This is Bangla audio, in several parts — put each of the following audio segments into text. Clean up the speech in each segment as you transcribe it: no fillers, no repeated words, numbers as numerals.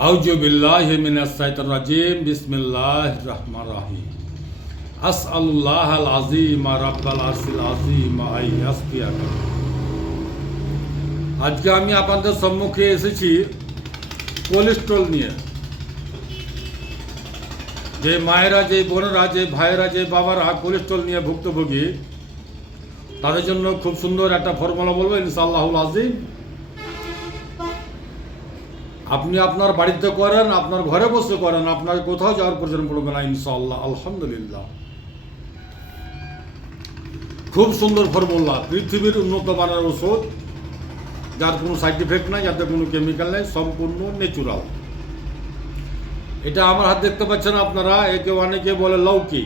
আউযু বিল্লাহি মিনাশ শাইতানির রাজিম বিসমিল্লাহির রহমানির রহিম আসআলুল্লাহাল আযীম রাব্বাল আরশিল আযীম আইয়াসকিয়াকা। আজকে আমি আপনাদের সম্মুখে এসেছি কোলেস্ট্রল নিয়ে। যে মায়েরা, যে বোনেরা, যে ভাইয়েরা, যে বাবারা কোলেস্ট্রল নিয়ে ভুক্তভোগী, তাদের জন্য খুব সুন্দর একটা ফর্মুলা বলবো ইনশাআল্লাহুল আযীম। আপনি আপনার বাড়িতে করেন, আপনার ঘরে বসে করেন, আপনার কোথাও যাওয়ার প্রয়োজন পড়বে না ইনশাআল্লাহ। আলহামদুলিল্লাহ, খুব সুন্দর ফর্মুলা, পৃথিবীর উন্নত মানের ওষুধ, যার কোনো সাইড ইফেক্ট নাই, যাতে কোনো কেমিক্যাল নেই, সম্পূর্ণ ন্যাচুরাল। এটা আমার হাত দেখতে পাচ্ছেন আপনারা। একে অনেকে বলে লৌকি,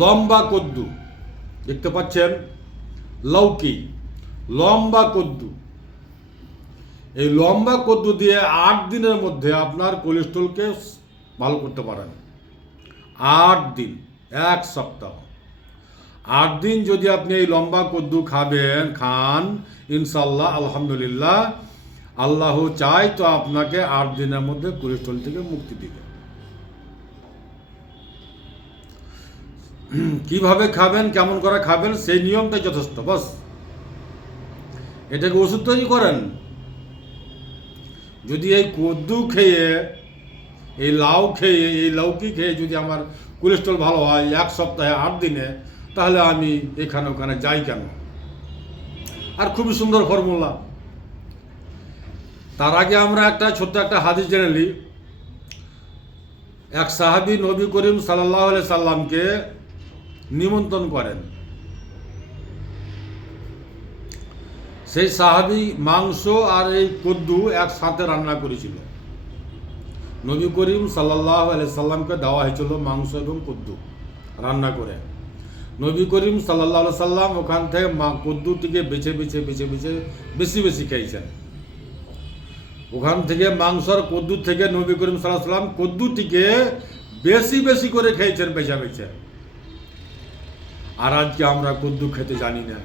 লম্বা কদ্দু দেখতে পাচ্ছেন, লৌকি, লম্বা কদ্দু। এই লম্বা কদ্দু দিয়ে 8 দিনের মধ্যে আপনার কোলেস্ট্রলকে ভালো করতে পারেন। 8 দিন, 1 সপ্তাহ, 8 দিন যদি আপনি এই লম্বা কদ্দু খান ইনশাল্লাহ, আলহামদুলিল্লাহ, আল্লাহ চাই তো আপনাকে 8 দিনের মধ্যে কোলেস্ট্রল থেকে মুক্তি দিবে। কিভাবে খাবেন, কেমন করে খাবেন, সেই নিয়মটাই যথেষ্ট। বাস এটাকে ওষুধ তৈরি করেন। যদি এই কদ্দু খেয়ে, এই লাউ খেয়ে, এই লৌকি খেয়ে যদি আমার কোলেস্ট্রল ভালো হয় 1 সপ্তাহে 8 দিনে, তাহলে আমি এখানে ওখানে যাই কেন? আর খুবই সুন্দর ফর্মুলা। তার আগে আমরা ছোট্ট একটা হাদিস জেনে নিই। এক সাহাবী নবী করিম সাল্লাল্লাহু আলাইহি সাল্লামকে নিমন্ত্রণ করেন। সেই সাহাবী মাংস আর এই কদ্দু একসাথে রান্না করেছিল। নবী করিম সাল্লাল্লাহু আলাইহি সাল্লামকে দেওয়া হয়েছিল মাংস এবং কদ্দু রান্না করে। নবী করিম সাল্লাল্লাহু আলাইহি সাল্লাম ওখান থেকে কদ্দুটিকে বেছে বেছে বেশি বেশি খেয়েছেন। ওখান থেকে মাংস আর কদ্দু থেকে নবী করিম সাল্লাল্লাহু আলাইহি সাল্লাম কদ্দুটিকে বেশি বেশি করে খেয়েছেন, বেছে বেছে। আর আজকে আমরা কদ্দু খেতে জানি না,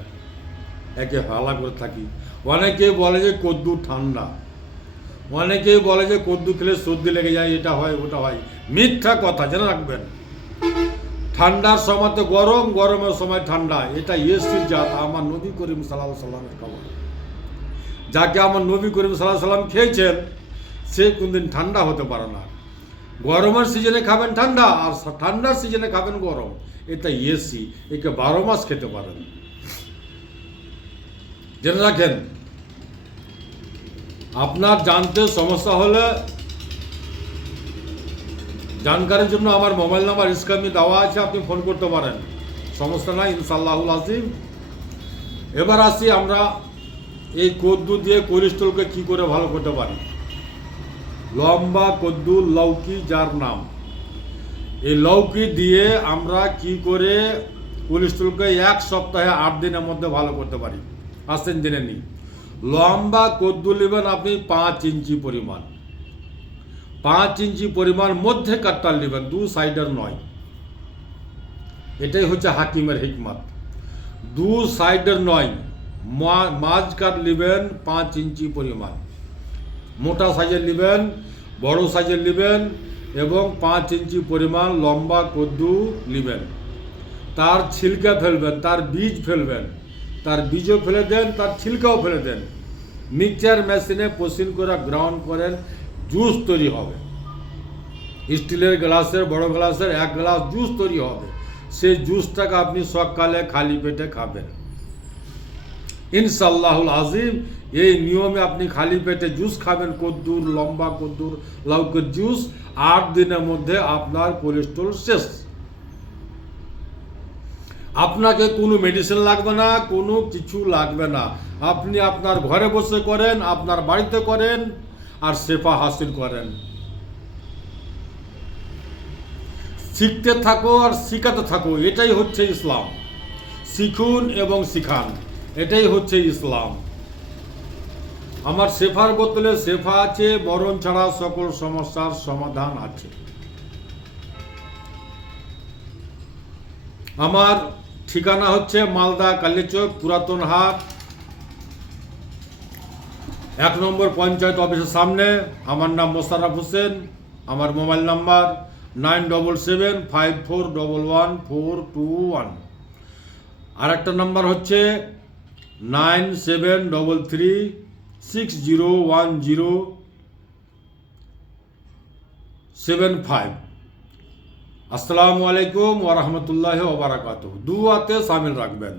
একে হালা করে থাকি। অনেকে বলে যে কদ্দু ঠান্ডা, অনেকেই বলে যে কদ্দু খেলে সর্দি লেগে যায়, এটা হয় ওটা হয়। মিথ্যা কথা, জেনে রাখবেন। ঠান্ডার সময় তো গরম, গরমের সময় ঠান্ডা। এটা এসির জাত, আমার নবী করিম সাল্লাল্লাহু আলাইহি সাল্লামের খাবার। যাকে আমার নবী করিম সাল্লাল্লাহু আলাইহি সাল্লাম খেয়েছেন, সে কোনদিন ঠান্ডা হতে পারে না। গরমের সিজনে খাবেন ঠান্ডা, আর ঠান্ডার সিজনে খাবেন গরম। এটা এসি, একে 12 মাস খেতে পারেন। জেনে রাখেন। আপনার জানতে সমস্যা হলে জানকারির জন্য আমার মোবাইল নাম্বার স্ক্রিনে দেওয়া আছে, আপনি ফোন করতে পারেন, সমস্যা নাই ইনশাআল্লাহুল আযীম। এবার আসি আমরা এই কদ্দু দিয়ে কোলেস্ট্রলকে কি করে ভালো করতে পারি। লম্বা কদ্দু, লৌকি যার নাম, এই লৌকি দিয়ে আমরা কি করে কোলেস্ট্রলকে 1 সপ্তাহে 8 দিনের মধ্যে ভালো করতে পারি, আসেন জেনে নিই। লম্বা কদ্দু নেবেন আপনি 5 ইঞ্চি পরিমাণ, 5 ইঞ্চি পরিমাণ মধ্যে কাটটা নেবেন, 2 সাইডের নয়। এটাই হচ্ছে হাকিমের হিকমত, 2 সাইডের নয়, মাঝ কাট নেবেন 5 ইঞ্চি পরিমাণ। মোটা সাইজের নেবেন, বড় সাইজের নেবেন, এবং 5 ইঞ্চি পরিমাণ লম্বা কদ্দু নেবেন। তার ছিলকা ফেলবেন, তার বীজ ফেলবেন, তার বীজও ফেলে দেন, তার ছিলকাও ফেলে দেন। মিক্সচার মেশিনে পশিন করে গ্রাউন্ড করেন, জুস তৈরি হবে। স্টিলের গ্লাসের, বড় গ্লাসের 1 গ্লাস জুস তৈরি হবে। সেই জুসটাকে আপনি সকালে খালি পেটে খাবেন ইনশাআল্লাহুল আযীম। এই নিয়মে আপনি খালি পেটে জুস খাবেন, কদ্দুর, লম্বা কদ্দুর, লৌকির জুস। 8 দিনের মধ্যে আপনার কোলেস্ট্রল শেষ। আপনাকে কোনো মেডিসিন লাগবে না, কোনো কিছু লাগবে না। আপনি আপনার ঘরে বসে করেন, আপনার বাড়িতে করেন, আর শেফা হাসিল করেন। শিখতে থাকো আর শিখাতে থাকো, এটাই হচ্ছে ইসলাম। শিখুন এবং শিখান, এটাই হচ্ছে ইসলাম। আমার শেফার বোতলে শেফা আছে, মরণ ছাড়া সকল সমস্যার সমাধান আছে। আমার ঠিকানা হচ্ছে মালদা কালীচক পুরাতন হাট, 1 নম্বর পঞ্চায়েত অফিসের সামনে। আমার নাম মোশাররফ হোসেন। আমার মোবাইল নাম্বার 9775411421। আর একটা নাম্বার হচ্ছে 9733601075। আসসালামু আলাইকুম ওয়া রাহমাতুল্লাহি ওয়া বারাকাতুহু। দুআতে শামিল রাখবেন।